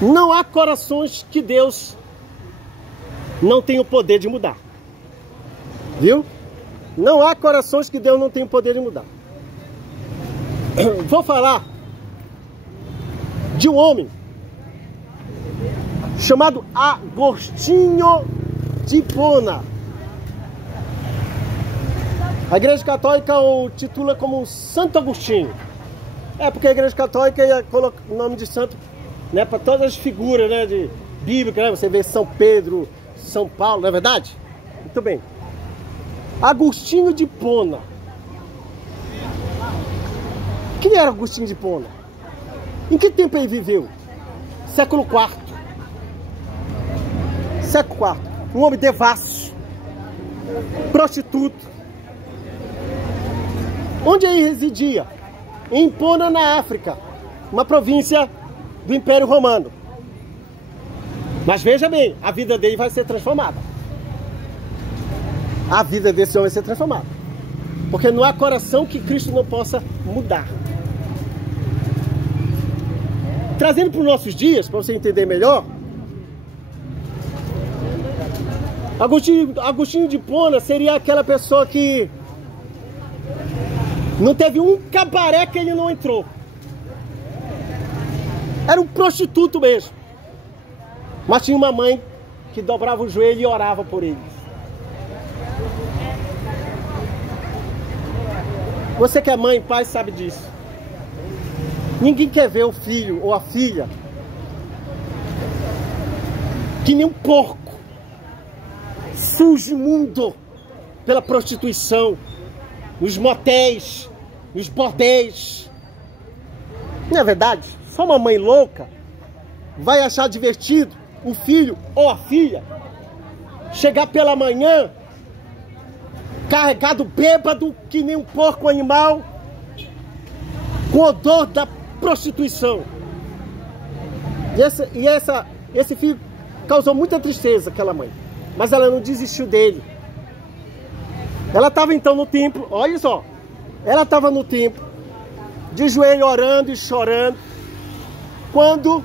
Não há corações que Deus não tem o poder de mudar. Viu? Não há corações que Deus não tem o poder de mudar. Vou falar de um homem chamado Agostinho de Hipona. A Igreja Católica o titula como Santo Agostinho. É porque a Igreja Católica ia colocar o nome de santo, né, para todas as figuras, né, de bíblicas, né? Você vê São Pedro, São Paulo, não é verdade? Muito bem. Agostinho de Hipona. Quem era Agostinho de Hipona? Em que tempo ele viveu? Século IV. Século IV. Um homem devasso, prostituto. Onde ele residia? Em Hipona, na África, uma província do Império Romano. Mas veja bem, a vida dele vai ser transformada. A vida desse homem vai ser transformada. Porque não há coração que Cristo não possa mudar. Trazendo para os nossos dias, para você entender melhor, Agostinho de Hipona seria aquela pessoa que não teve um cabaré que ele não entrou. Era um prostituto mesmo. Mas tinha uma mãe que dobrava o joelho e orava por eles. Você que é mãe, pai, sabe disso. Ninguém quer ver o filho ou a filha que nem um porco, sujo, imundo, pela prostituição, nos motéis, nos bordéis. Não é verdade? Só uma mãe louca vai achar divertido o filho ou a filha chegar pela manhã carregado, bêbado, que nem um porco animal, com odor da prostituição. Esse filho causou muita tristeza, aquela mãe. Mas ela não desistiu dele. Ela estava então no templo, olha só. Ela estava no templo, de joelho orando e chorando. Quando...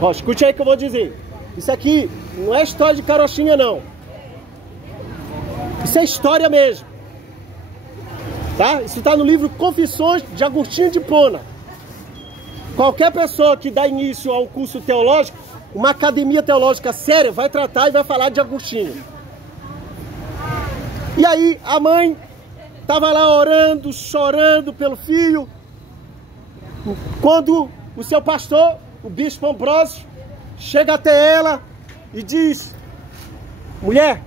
Ó, escute aí que eu vou dizer. Isso aqui não é história de carochinha, não. Isso é história mesmo. Tá? Isso está no livro Confissões de Agostinho de Hipona. Qualquer pessoa que dá início a um curso teológico, uma academia teológica séria, vai tratar e vai falar de Agostinho. E aí a mãe estava lá orando, chorando pelo filho, quando o seu pastor, o bispo Ambrósio, chega até ela e diz: mulher,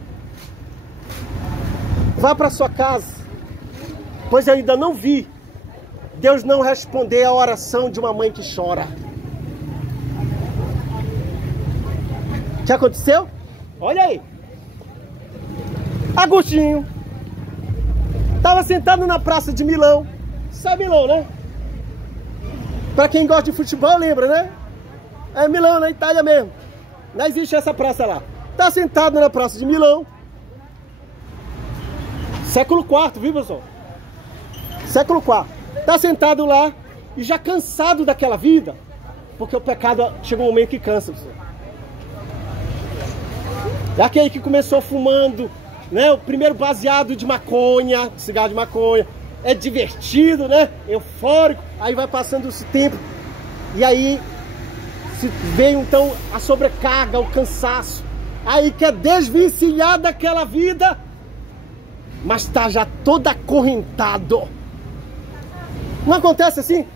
vá para sua casa, pois eu ainda não vi Deus não responder a oração de uma mãe que chora. O que aconteceu? Olha aí. Agostinho estava sentado na praça de Milão. Sabe Milão, né? Para quem gosta de futebol, lembra, né? É Milão, na Itália mesmo. Não existe essa praça lá. Está sentado na praça de Milão. Século IV, viu, pessoal? Século IV. Está sentado lá e já cansado daquela vida. Porque o pecado chegou um momento que cansa, pessoal. É aquele que começou fumando, né? O primeiro baseado de maconha, cigarro de maconha. É divertido, né? Eufórico. Aí vai passando esse tempo. E aí veio então a sobrecarga, o cansaço. Aí quer desvencilhar daquela vida, mas está já todo acorrentado. Não acontece assim?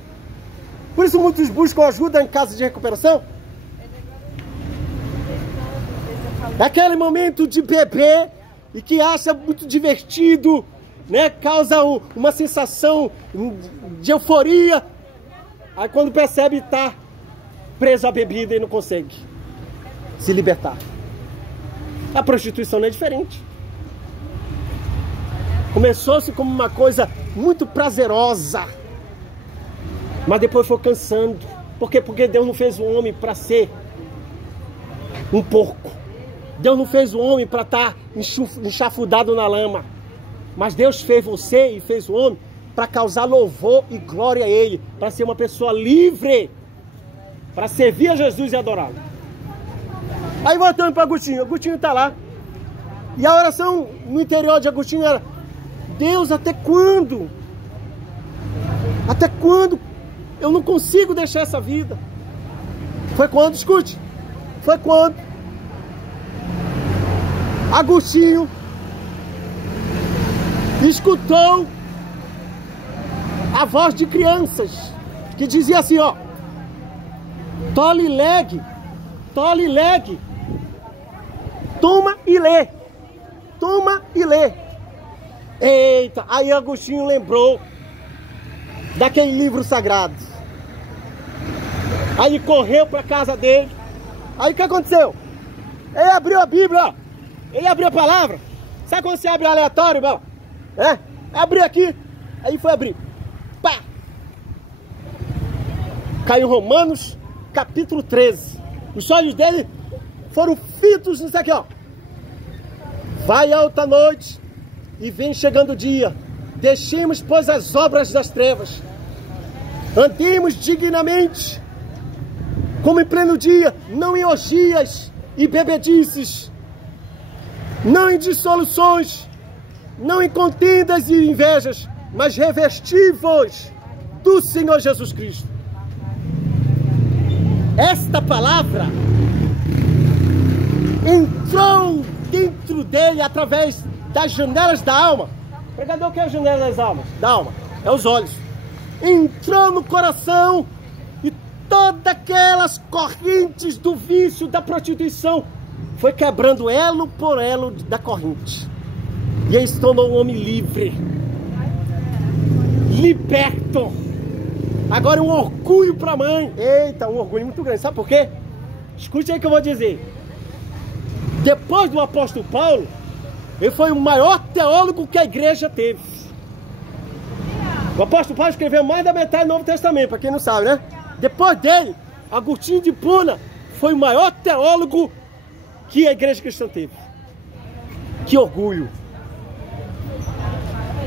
Por isso muitos buscam ajuda em casa de recuperação. É aquele momento de beber e que acha muito divertido, né? Causa uma sensação de euforia. Aí quando percebe, está preso à bebida e não consegue se libertar. A prostituição não é diferente. Começou-se como uma coisa muito prazerosa, mas depois foi cansando. Por quê? Porque Deus não fez o homem para ser um porco. Deus não fez o homem para estar enxafudado na lama. Mas Deus fez você e fez o homem para causar louvor e glória a Ele, para ser uma pessoa livre, para servir a Jesus e adorá-lo. Aí voltando para Agostinho, Agostinho está lá, e a oração no interior de Agostinho era: Deus, até quando? Até quando eu não consigo deixar essa vida? Foi quando, escute, foi quando Agostinho escutou a voz de crianças que dizia assim, ó: tole leg, toma e lê, toma e lê. Eita, aí Agostinho lembrou daquele livro sagrado. Aí correu para casa dele. Aí o que aconteceu? Ele abriu a Bíblia, ó. Ele abriu a palavra. Sabe quando você abre aleatório, irmão? É? Abriu aqui. Aí foi abrir. Pá! Caiu Romanos, capítulo 13. Os olhos dele foram fitos nisso aqui, ó. Vai alta noite e vem chegando o dia. Deixemos, pois, as obras das trevas. Andemos dignamente, como em pleno dia, não em orgias e bebedices, não em dissoluções, não em contendas e invejas, mas revesti-vos do Senhor Jesus Cristo. Esta palavra entrou dentro dele através das janelas da alma. Pregador, o que é a janela das almas? Da alma? É os olhos. Entrou no coração e todas aquelas correntes do vício, da prostituição, foi quebrando elo por elo da corrente. E aí se tornou um homem livre, liberto. Agora um orgulho para a mãe. Eita, um orgulho muito grande. Sabe por quê? Escute aí que eu vou dizer. Depois do apóstolo Paulo, ele foi o maior teólogo que a igreja teve. O apóstolo Paulo escreveu mais da metade do Novo Testamento, para quem não sabe, né? Depois dele, Agostinho de Hipona foi o maior teólogo que a igreja cristã teve. Que orgulho.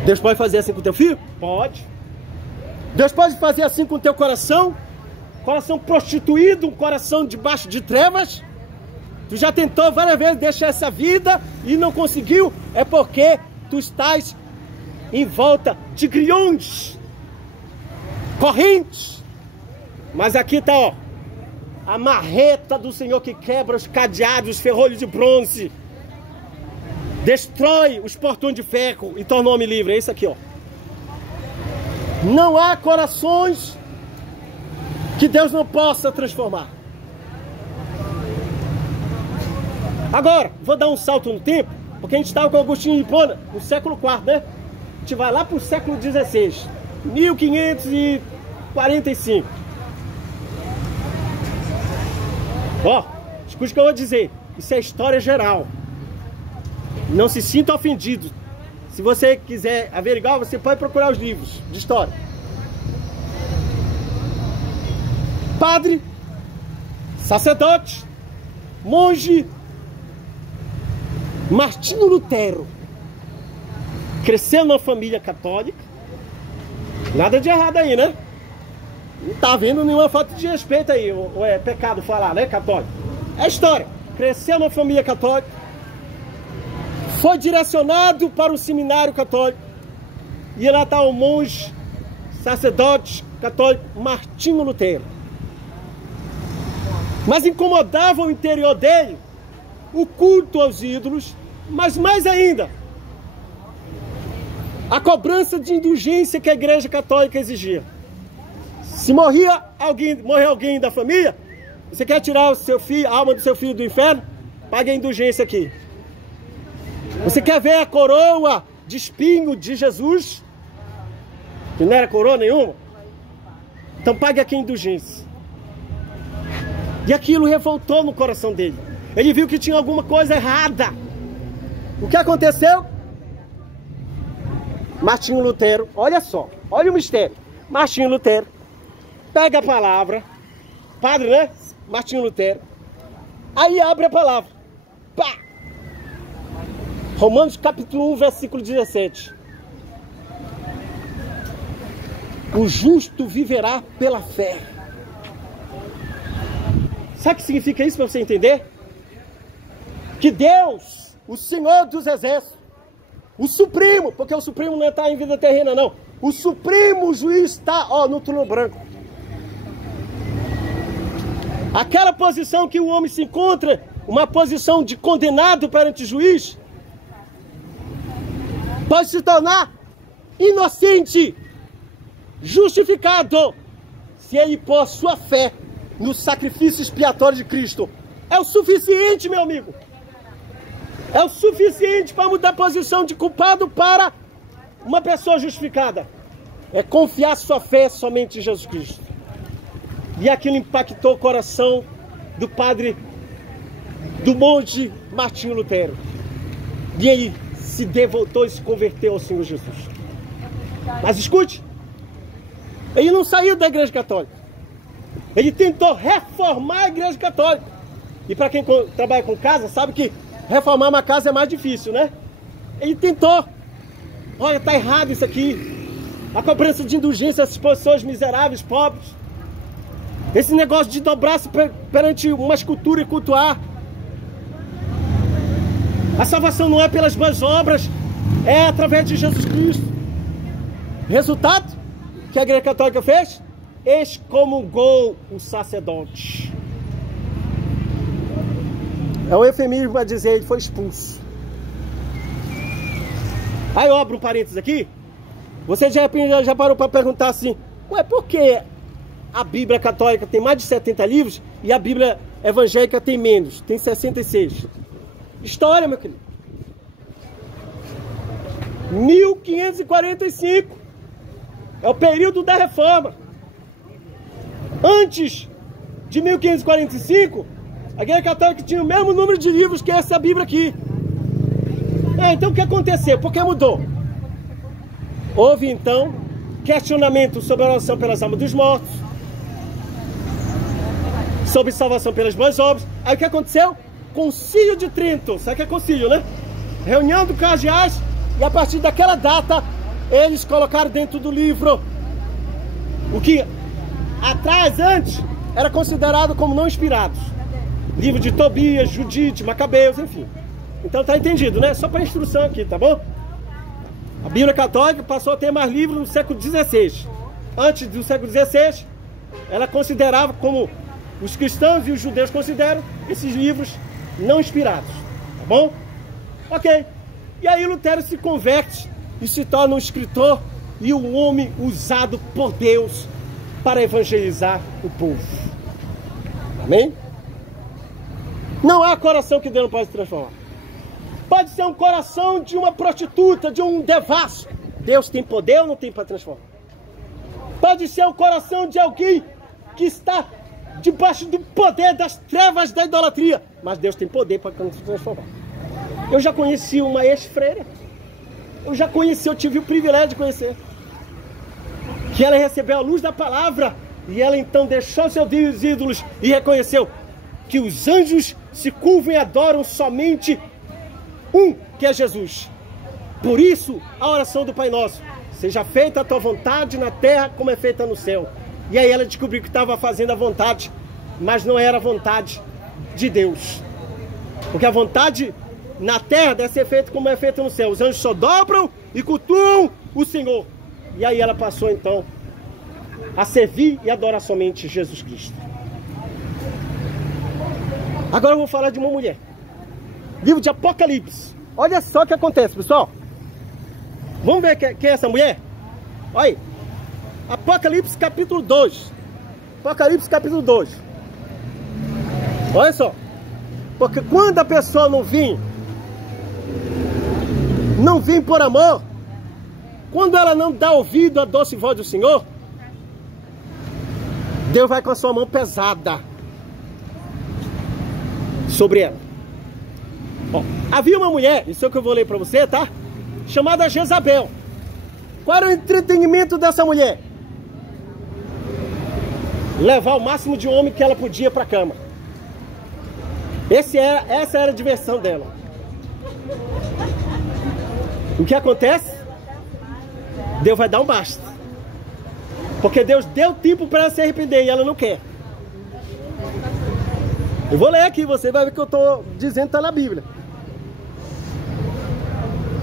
Deus pode fazer assim com o teu filho? Pode. Deus pode fazer assim com o teu coração? Coração prostituído, um coração debaixo de trevas? Tu já tentou várias vezes deixar essa vida e não conseguiu? É porque tu estás em volta de grilhões, correntes. Mas aqui está, ó, a marreta do Senhor que quebra os cadeados, os ferrolhos de bronze, destrói os portões de ferro e torna o homem livre. É isso aqui, ó. Não há corações que Deus não possa transformar. Agora, vou dar um salto no tempo, porque a gente estava com Agostinho de Hipona no século IV, né? A gente vai lá para o século XVI, 1545. Ó, escute o que eu vou dizer. Isso é história geral. Não se sinta ofendido. Se você quiser averiguar, você pode procurar os livros de história. Padre, sacerdote, monge Martinho Lutero cresceu numa família católica. Nada de errado aí, né? Não tá vendo nenhuma falta de respeito aí, ou é pecado falar, né, católico? É história. Cresceu numa família católica, foi direcionado para o seminário católico, e lá está o monge, sacerdote católico Martinho Lutero. Mas incomodava o interior dele o culto aos ídolos, mas mais ainda, a cobrança de indulgência que a igreja católica exigia. Se morreu alguém da família, você quer tirar o seu filho, a alma do seu filho do inferno? Pague a indulgência aqui. Você quer ver a coroa de espinho de Jesus? Que não era coroa nenhuma? Então pague aqui a indulgência. E aquilo revoltou no coração dele. Ele viu que tinha alguma coisa errada. O que aconteceu? Martinho Lutero, olha só, olha o mistério. Martinho Lutero pega a palavra, padre, né? Martinho Lutero, aí abre a palavra, pá! Romanos capítulo 1, versículo 17. O justo viverá pela fé. Sabe o que significa isso para você entender? Que Deus, o Senhor dos Exércitos, o Supremo, porque o Supremo não está em vida terrena não, o Supremo Juiz está no trono branco. Aquela posição que o homem se encontra, uma posição de condenado perante o juiz, pode se tornar inocente, justificado, se ele pôr sua fé no sacrifício expiatório de Cristo. É o suficiente, meu amigo. É o suficiente para mudar a posição de culpado para uma pessoa justificada. É confiar sua fé somente em Jesus Cristo. E aquilo impactou o coração do padre, do monge Martinho Lutero. E ele se devotou e se converteu ao Senhor Jesus. Mas escute, ele não saiu da Igreja Católica. Ele tentou reformar a Igreja Católica. E para quem trabalha com casa, sabe que reformar uma casa é mais difícil, né? Ele tentou. Olha, tá errado isso aqui. A cobrança de indulgência às pessoas miseráveis, pobres. Esse negócio de dobrar-se perante uma escultura e cultuar. A salvação não é pelas boas obras, é através de Jesus Cristo. Resultado que a Igreja Católica fez? Excomungou o sacerdote. É um eufemismo para dizer, ele foi expulso. Aí eu abro um parênteses aqui. Você já parou para perguntar assim, ué, por que a Bíblia Católica tem mais de 70 livros e a Bíblia Evangélica tem menos, tem 66? História, meu querido. 1545 é o período da Reforma. Antes de 1545, a Igreja Católica tinha o mesmo número de livros que essa Bíblia aqui. Então o que aconteceu? Por que mudou? Houve então questionamento sobre a oração pelas almas dos mortos, sobre salvação pelas boas obras. Aí o que aconteceu? Concílio de Trento. Sabe o que é concílio, né? Reunião do cardeais. E a partir daquela data, eles colocaram dentro do livro o que atrás, antes, era considerado como não inspirados. Livro de Tobias, Judite, Macabeus, enfim. Então tá entendido, né? Só para instrução aqui, tá bom? A Bíblia Católica passou a ter mais livros no século XVI. Antes do século XVI, ela considerava, como os cristãos e os judeus consideram, esses livros não inspirados, tá bom? Ok. E aí Lutero se converte e se torna um escritor e um homem usado por Deus para evangelizar o povo. Amém? Não há coração que Deus não pode transformar. Pode ser um coração de uma prostituta, de um devasso. Deus tem poder ou não tem para transformar? Pode ser o coração de alguém que está debaixo do poder das trevas da idolatria. Mas Deus tem poder para transformar. Eu já conheci uma ex-freira. Eu tive o privilégio de conhecer. Que ela recebeu a luz da palavra. E ela então deixou seus ídolos e reconheceu que os anjos se curvam e adoram somente um, que é Jesus. Por isso, a oração do Pai Nosso: seja feita a tua vontade na terra como é feita no céu. E aí ela descobriu que estava fazendo a vontade, mas não era a vontade de Deus. Porque a vontade na terra deve ser feita como é feita no céu. Os anjos só dobram e cultuam o Senhor. E aí ela passou então a servir e adorar somente Jesus Cristo. Agora eu vou falar de uma mulher. Livro de Apocalipse. Olha só o que acontece, pessoal. Vamos ver quem é essa mulher? Olha aí. Apocalipse capítulo 2. Apocalipse capítulo 2. Olha só. Porque quando a pessoa não vem por amor, quando ela não dá ouvido à doce voz do Senhor, Deus vai com a sua mão pesada sobre ela. Ó, havia uma mulher, isso é o que eu vou ler para você, tá? Chamada Jezabel. Qual era o entretenimento dessa mulher? Levar o máximo de homem que ela podia para a cama. Essa era a diversão dela. O que acontece? Deus vai dar um basta. Porque Deus deu tempo para ela se arrepender e ela não quer. Eu vou ler aqui, você vai ver que eu estou dizendo que está na Bíblia.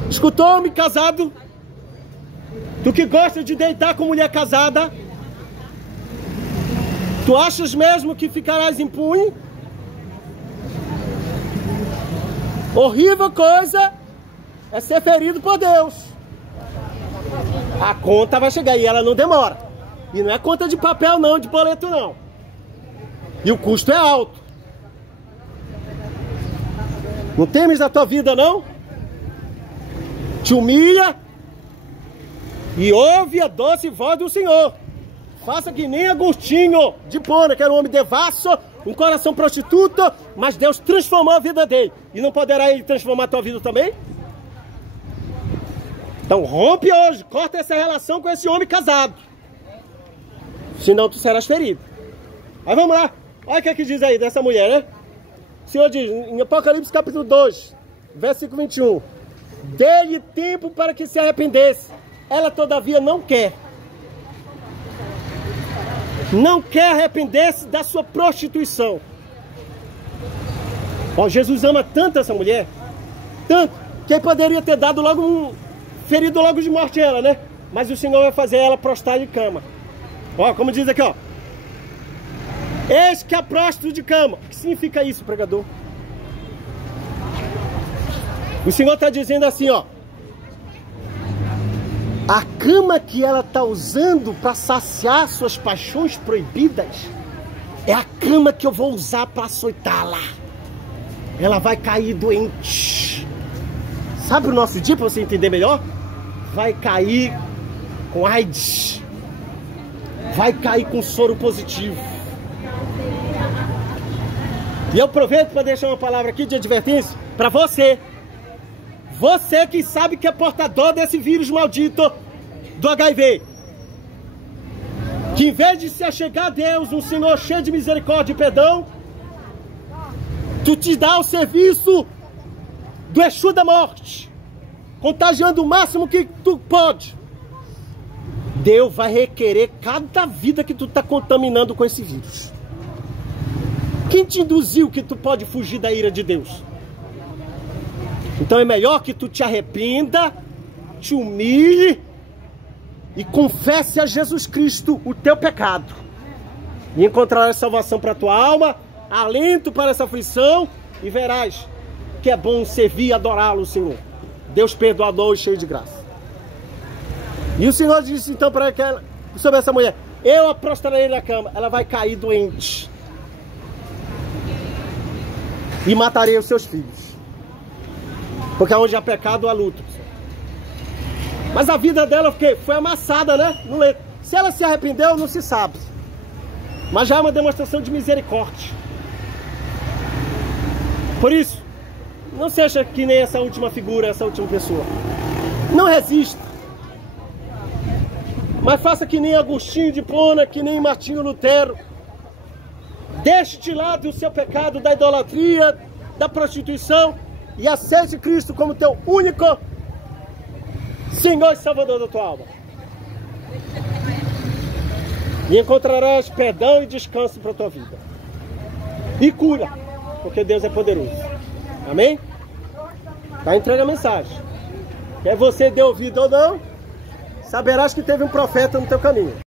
Escutou, homem casado? Tu que gosta de deitar com mulher casada? Tu achas mesmo que ficarás impune? Horrível coisa é ser ferido por Deus. A conta vai chegar e ela não demora. E não é conta de papel não, de boleto não. E o custo é alto. Não temes a tua vida não? Te humilha e ouve a doce voz do Senhor. Faça que nem Agostinho de Hipona, que era um homem devasso, um coração prostituto, mas Deus transformou a vida dele. E não poderá ele transformar a tua vida também? Então rompe hoje, corta essa relação com esse homem casado. Senão tu serás ferido. Aí vamos lá, olha o que é que diz aí dessa mulher, né? O Senhor diz em Apocalipse capítulo 2, versículo 21. Dê-lhe tempo para que se arrependesse. Ela todavia não quer. Não quer arrepender-se da sua prostituição. Ó, Jesus ama tanto essa mulher, tanto, que ele poderia ter dado logo ferido logo de morte ela, né? Mas o Senhor vai fazer ela prostrar de cama. Ó, como diz aqui, ó. Eis que a prostituta de cama. O que significa isso, pregador? O Senhor está dizendo assim, ó. A cama que ela está usando para saciar suas paixões proibidas é a cama que eu vou usar para açoitá-la. Ela vai cair doente. Sabe o nosso dia, para você entender melhor? Vai cair com AIDS. Vai cair com soro positivo. E eu aproveito para deixar uma palavra aqui de advertência para você. Você que sabe que é portador desse vírus maldito do HIV. Que em vez de se achegar a Deus, um Senhor cheio de misericórdia e perdão, tu te dá o serviço do Exu da morte, contagiando o máximo que tu pode. Deus vai requerer cada vida que tu está contaminando com esse vírus. Quem te induziu que tu pode fugir da ira de Deus? Então é melhor que tu te arrependa, te humilhe e confesse a Jesus Cristo o teu pecado. E encontrarás salvação para a tua alma, alento para essa aflição, e verás que é bom servir e adorá-lo, Senhor. Deus perdoador e cheio de graça. E o Senhor disse então para ela, sobre essa mulher: eu a prostrarei na cama, ela vai cair doente. E matarei os seus filhos. Porque onde há pecado, há luto. Mas a vida dela foi amassada, né? No leito. Se ela se arrependeu, não se sabe. Mas já é uma demonstração de misericórdia. Por isso, não seja que nem essa última figura, essa última pessoa. Não resista. Mas faça que nem Agostinho de Hipona, que nem Martinho Lutero. Deixe de lado o seu pecado da idolatria, da prostituição, e aceite Cristo como teu único Senhor e Salvador da tua alma. E encontrarás perdão e descanso para a tua vida. E cura, porque Deus é poderoso. Amém? Tá, entrega a mensagem. Quer você dê ouvido ou não, saberás que teve um profeta no teu caminho.